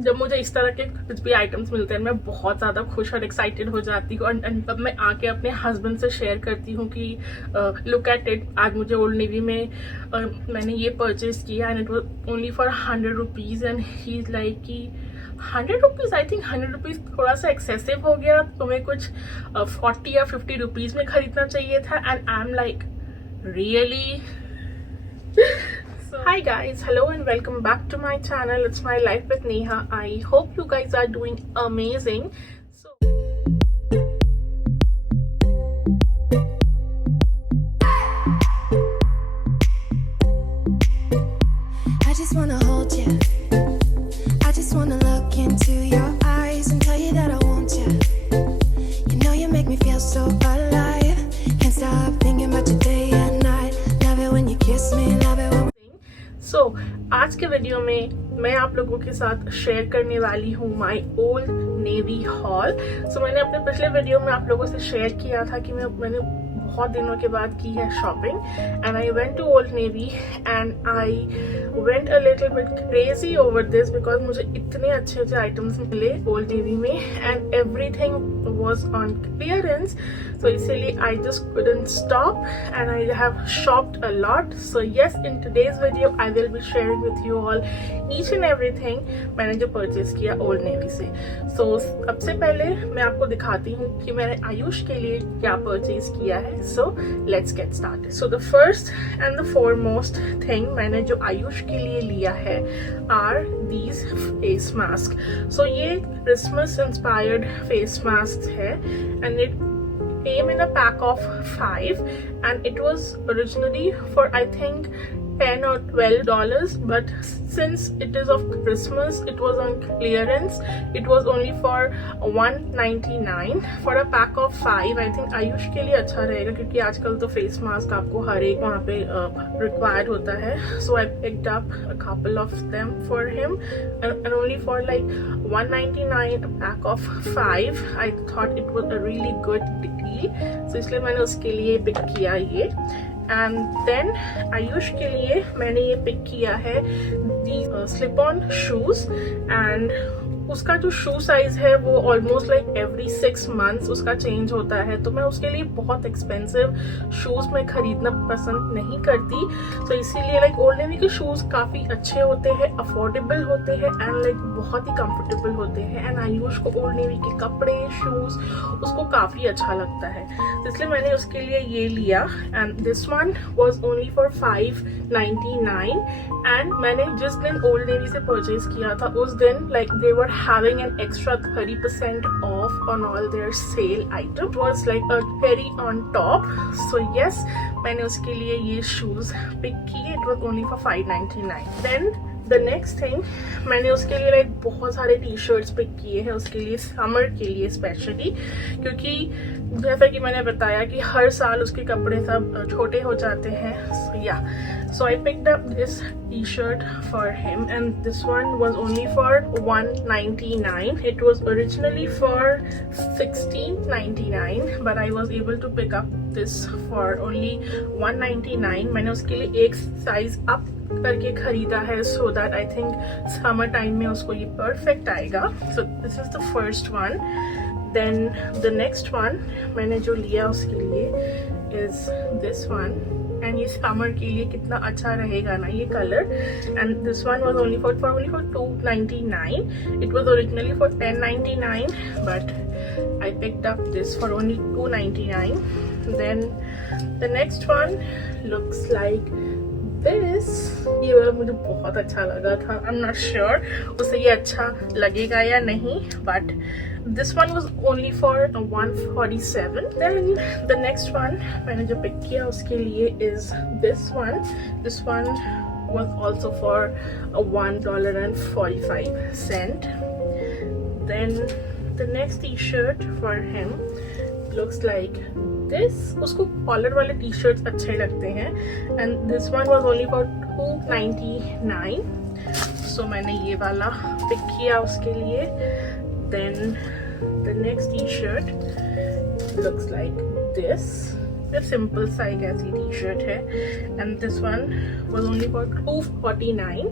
जब मुझे इस तरह के कुछ भी आइटम्स मिलते हैं मैं बहुत ज़्यादा खुश और एक्साइटेड हो जाती हूँ, और तब मैं आके अपने हस्बैंड से शेयर करती हूँ कि लुक एट इट, आज मुझे ओल्ड नेवी में मैंने ये परचेज किया and it was only for 100 rupees and he is like कि 100 रुपीज़, आई थिंक 100 रुपीज़ थोड़ा सा एक्सेसिव हो गया, तुम्हें कुछ 40 या 50 रुपीज़ में खरीदना चाहिए था। And I am like really. So, hi guys, hello and welcome back to my channel. It's my life with Neha. I hope you guys are doing amazing. So I just wanna hold you. I just wanna look into your eyes and tell you that I want you. You know you make me feel so alive. Can't stop thinking about you day and night. Love it when you kiss me, love it when आज के वीडियो में मैं आप लोगों के साथ शेयर करने वाली हूँ माई ओल्ड नेवी हॉल। मैंने अपने पिछले वीडियो में आप लोगों से शेयर किया था कि मैंने बहुत दिनों के बाद की है shopping and I went to Old Navy and I went a little bit crazy over this because मुझे इतने अच्छे अच्छे आइटम्स मिले ओल्ड नेवी में and everything was on clearance, so इसीलिए I just couldn't stop and I have shopped a lot. So yes, in today's video I will be sharing with you all each and everything मैंने जो purchase किया Old Navy से। So सबसे पहले मैं आपको दिखाती हूँ कि मैंने आयुष के लिए क्या परचेज किया है। So let's get started. So the first and the foremost thing मैंने जो आयुष के लिए लिया है are these face mask. So ये Christmas inspired face masks है and it came in a pack of 5 and it was originally for I think $10 or $12, but since it is of Christmas it was on clearance. It was only for $1.99 for a pack of 5. I think Ayush के लिए अच्छा रहेगा क्योंकि आजकल तो face mask आपको हर एक वहाँ पे required होता है। So I picked up a couple of them for him and only for like $1.99 a pack of 5. I thought it was a really good deal, so इसलिए मैंने उसके लिए पिक किया ये। एंड देन आयुष के लिए मैंने ये पिक किया है दी स्लिप ऑन शूज एंड उसका जो शू साइज है वो ऑलमोस्ट लाइक एवरी 6 मंथ्स उसका चेंज होता है, तो मैं उसके लिए बहुत एक्सपेंसिव शूज में खरीदना पसंद नहीं करती। तो इसीलिए लाइक ओल्ड नेवी के शूज काफी अच्छे होते हैं, अफोर्डेबल होते हैं एंड लाइक बहुत ही कंफर्टेबल होते हैं एंड आयुष को ओल्ड नेवी के कपड़े शूज उसको काफी अच्छा लगता है, तो इसलिए मैंने उसके लिए ये लिया and this one was only for $5.99 एंड मैंने जिस दिन ओल्ड नेवी से परचेज किया था उस दिन like they were having an extra 30% off on all their sale item. It was like a cherry on top. So yes, मैंने उसके लिए ये shoes pick किए. It was only for $5.99. Then the next thing मैंने उसके लिए like बहुत सारे टी-शर्ट्स पिक किए हैं उसके लिए समर के लिए स्पेशली, क्योंकि जैसा कि मैंने बताया कि हर साल उसके कपड़े सब छोटे हो जाते हैं। So yeah, so I picked up this t-shirt for him and this one was only for $1.99. It was originally for $16.99 but I was able to pick up this for only $1.99. मैंने उसके लिए एक साइज अप करके खरीदा है so that I think summer time में उसको ये परफेक्ट आएगा। So this is the first one. Then the next one मैंने जो लिया उसके लिए is this one and ये समर के लिए कितना अच्छा रहेगा ना ये colour. and this one was only for $2.99. It was originally for $10.99 but I picked up this for only $2.99. then the next one looks like this. ये वाला मुझे बहुत अच्छा लगा था, I'm not sure उसे ये अच्छा लगेगा या नहीं, but this one was only for $147. then the next one मैंने जो पिक किया उसके लिए is this one. This one was also for $1.45. then the next t-shirt for him looks like this. उसको कॉलर वाले टी शर्ट्स अच्छे लगते हैं and this one was only for $2.99. So मैंने ये वाला पिक किया उसके लिए। Then the next T shirt looks like this, simple सा एक ऐसी टी शर्ट है and this one was only for $2.49.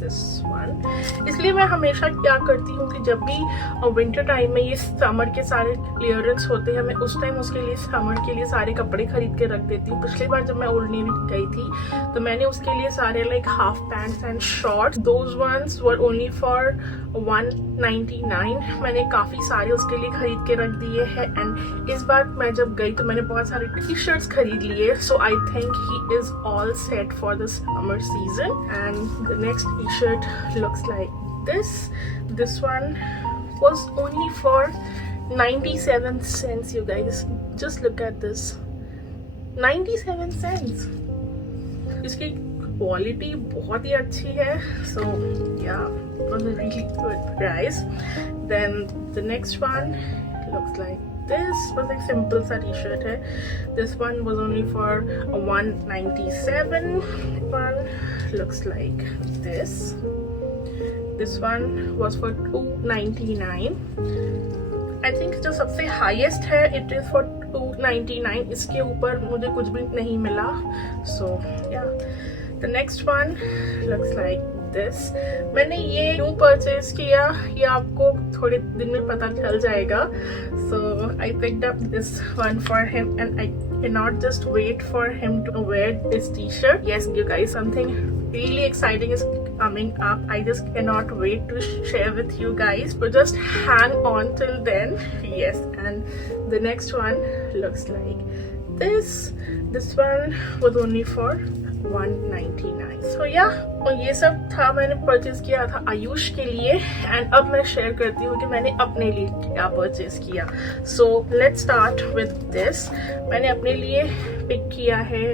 This one. इसलिए मैं हमेशा क्या करती हूँ कि जब भी विंटर टाइम में ये समर के सारे क्लियरेंस होते हैं, मैं उस टाइम उसके लिए समर के लिए सारे कपड़े खरीद के रख देती हूँ। पिछली बार जब मैं ओल्ड नेवी गई थी तो मैंने उसके लिए सारे like half pants and shorts, those ones were only for 199। मैंने काफ़ी सारे उसके लिए खरीद के रख दिए हैं। एंड इस बार मैं जब गई तो मैंने बहुत सारे टी शर्ट्स खरीद लिए। So I think he is all set for the summer season. And the next T shirt looks like this one was only for 97 cents, you guys. Just look at this, 97 cents. इसकी क्वालिटी बहुत ही अच्छी है. So yeah, it was a really good price. Then the next one looks like this. Was a simple सा t-shirt है. This one was only for 197. One looks like this. This one was for 299. I think जो सबसे हाईएस्ट है it is for 299. इसके ऊपर मुझे कुछ भी नहीं मिला. So yeah, the next one looks like this. मैंने ये क्यों परचेज किया ये आपको थोड़े दिन में पता चल जाएगा. So I picked up this one for him and I cannot just wait for him to wear this t-shirt. Yes, you guys, something really exciting is coming up. I just cannot wait to share with you guys, but just hang on till then. Yes, and the next one looks like this one was only for 199. So yeah, और ये सब था मैंने परचेज किया था आयुष के लिए. एंड अब मैं शेयर करती हूँ कि मैंने अपने लिए क्या परचेज किया. So let's start with this. मैंने अपने लिए पिक किया है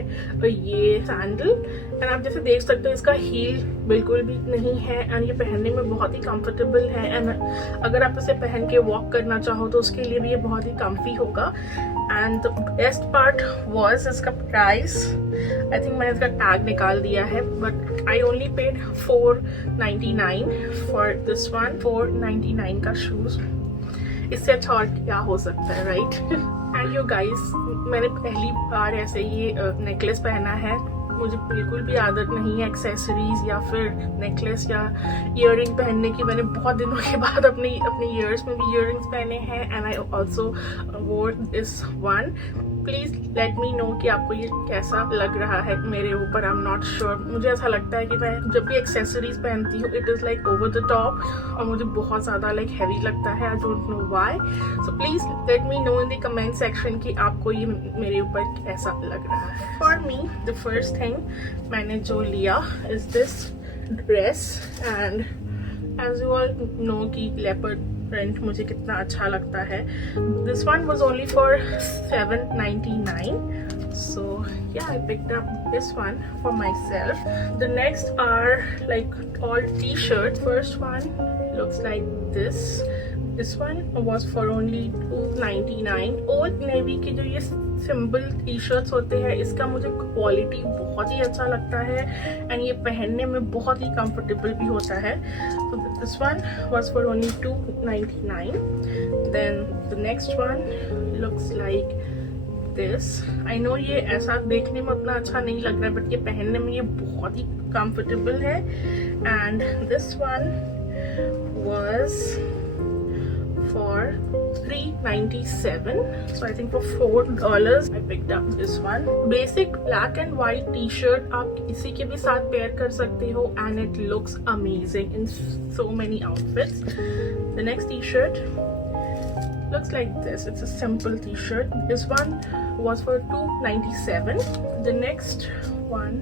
ये सैंडल. एंड आप जैसे देख सकते हो इसका हील बिल्कुल भी नहीं है एंड ये पहनने में बहुत ही कंफर्टेबल है. एंड अगर आप इसे पहन के वॉक करना चाहो तो उसके लिए भी ये बहुत ही कम्फी होगा. And the best part was इसका प्राइस. आई थिंक मैंने इसका टैग निकाल दिया है but I only paid 499 for this one. 499 का शूज. इससे अच्छा और क्या हो सकता है, राइट? एंड यू गाइस, मैंने पहली बार ऐसे ये नेकलेस पहना है. मुझे बिल्कुल भी आदत नहीं है एक्सेसरीज या फिर नेकलेस या ईयरिंग पहनने की. मैंने बहुत दिनों के बाद अपने ईयर्स में भी ईयरिंग्स पहने हैं. एंड आई ऑल्सो वोर this one. Please let me no कि आपको ये कैसा लग रहा है मेरे ऊपर. I am not sure. मुझे ऐसा लगता है कि मैं जब भी एक्सेसरीज पहनती हूँ it is like over the top और मुझे बहुत ज़्यादा लाइक हैवी लगता है. I don't know why. So please let me know in the comment section कि आपको ये मेरे ऊपर कैसा लग रहा है. For me the first thing मैंने जो लिया is this dress. And as you all know कि लेपर्ड प्रिंट मुझे कितना अच्छा लगता है. This one was only for 799. So yeah, I picked up this one for myself. The next are like all t-shirts. First one looks like this. This one was for only 299. Old Navy की जो ये simple T shirts होते हैं इसका मुझे क्वालिटी बहुत ही अच्छा लगता है एंड ये पहनने में बहुत ही कंफर्टेबल भी होता है. So this one was for only 299. Then the next one looks like this. I know ये ऐसा देखने में उतना अच्छा नहीं लग रहा है बट ये पहनने में ये बहुत ही कंफर्टेबल है. And this one was for 397. So I think for $4 I picked up this one. Basic black and white t-shirt आप किसी के भी साथ पेयर कर सकते हो and it looks amazing in so many outfits. The next t-shirt looks like this. It's a simple t-shirt. This one was for 297. The next one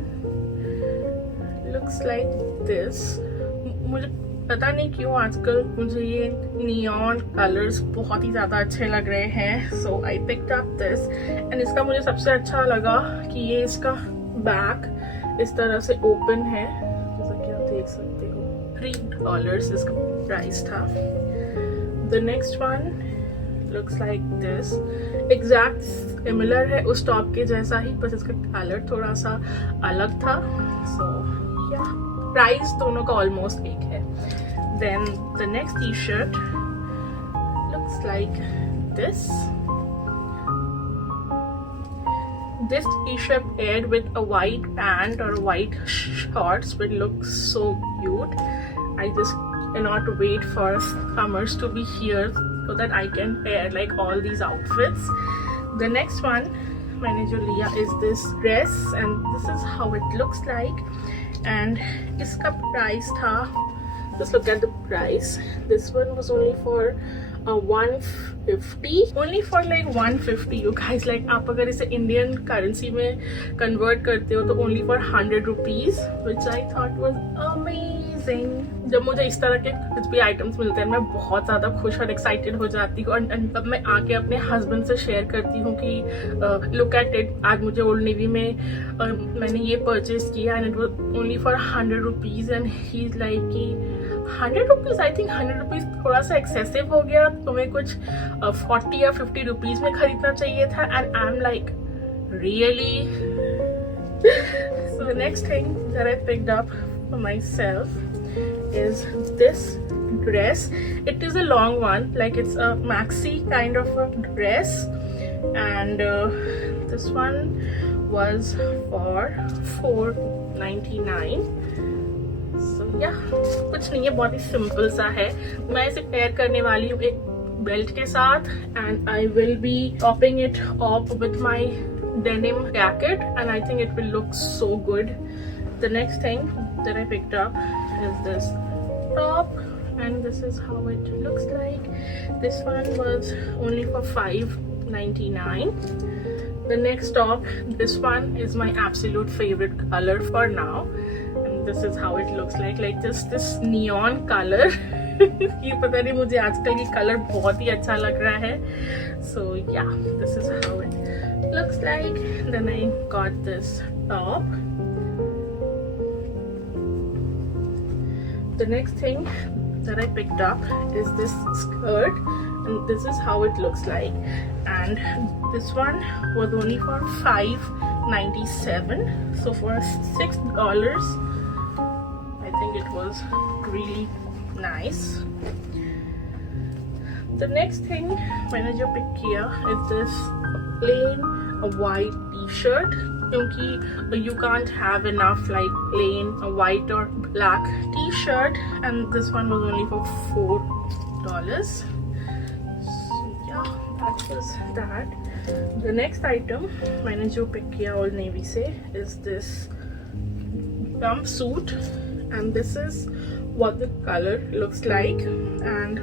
looks like this. मुझे पता नहीं क्यों आजकल मुझे ये नियॉन कलर्स बहुत ही ज़्यादा अच्छे लग रहे हैं. So I picked up this and इसका मुझे सबसे अच्छा लगा कि ये इसका बैक इस तरह से ओपन है जैसा कि आप देख सकते हो. $3 इसका प्राइस था. The next one looks like this. Exact similar है उस टॉप के जैसा ही बस इसका कलर थोड़ा सा अलग था. सो या प्राइस दोनों का ऑलमोस्ट एक है. Then the next t-shirt looks like this. this t-shirt paired with a white pant or white shorts will look so cute. I just cannot wait for summers to be here so that I can pair like all these outfits. The next one मैंने जो लिया is this dress and this is how it looks like. And इसका price था, just look at the price. This one was only for 150, only for like 150 you guys. Like आप अगर इसे Indian currency में कन्वर्ट करते हो तो only for 100 rupees, which I thought was amazing. जब मुझे इस तरह के कुछ भी आइटम्स मिलते हैं मैं बहुत ज़्यादा खुश और एक्साइटेड हो जाती हूँ. और तब मैं आके अपने हस्बैंड से शेयर करती हूँ कि लुक एट इट, आज मुझे ओल्ड नेवी में मैंने ये परचेज किया and it was only for 100 rupees. And he is like कि 100 rupees, आई थिंक 100 rupees थोड़ा सा एक्सेसिव हो गया, तुम्हें कुछ 40 या 50 rupees में खरीदना चाहिए था. And I am like really. So the next thing that I picked up for myself is this dress. It is a long one, like it's a maxi kind of a dress, and this one was for 499. So yeah, कुछ नहीं है, बहुत ही सिंपल सा है. मैं इसे पेयर करने वाली हूँ एक बेल्ट के साथ and I will be topping it up with my denim jacket and I think it will look so good. The next thing that I picked up is this top and this is how it looks like. This one was only for 599. The next top, this one is my absolute favorite color for now, and this is how it looks like this neon color. ये पता नहीं मुझे आजकल ये कलर बहुत ही अच्छा लग रहा है. So yeah, this is how it looks like. Then I got this top. The next thing that I picked up is this skirt and this is how it looks like, and this one was only for $5.97. So for $6 I think it was really nice. The next thing मैंने जो pick किया is this plain white t-shirt, क्योंकि you can't have enough like plain white or black t-shirt, and this one was only for $4. So yeah, that was that. The next item मैंने जो pick किया Old Navy से is this jumpsuit, and this is what the color looks like, and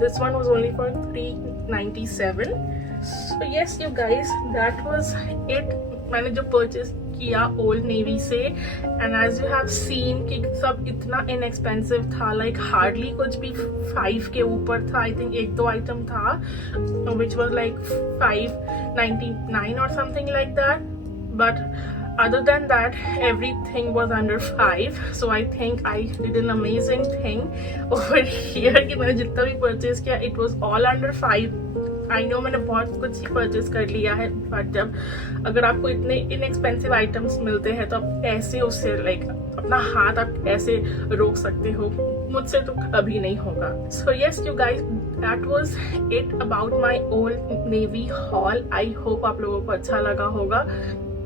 this one was only for $3.97. So yes you guys, that was it. मैंने जो purchase किया Old Navy से, and as you have seen कि सब इतना इनएक्सपेंसिव था, like hardly कुछ भी 5 के ऊपर था. आई थिंक 1-2 आइटम था विच वॉज लाइक $5.99 और something like that, but other than that everything was under 5. So I think I did an amazing thing over here कि मैंने जितना भी परचेज किया it was all under 5. I know मैंने बहुत कुछ ही परचेज कर लिया है, बट जब अगर आपको इतने इनएक्सपेंसिव आइटम्स मिलते हैं तो आप ऐसे उससे लाइक अपना हाथ आप ऐसे रोक सकते हो. मुझसे तो कभी नहीं होगा. So yes you guys, that was it about my old navy hall. I hope आप लोगों को अच्छा लगा होगा.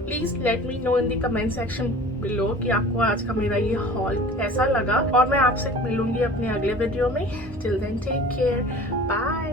Please let me know in the comment section below कि आपको आज का मेरा ये हॉल कैसा लगा, और मैं आपसे मिलूंगी अपने अगले वीडियो में. Till then take care, bye.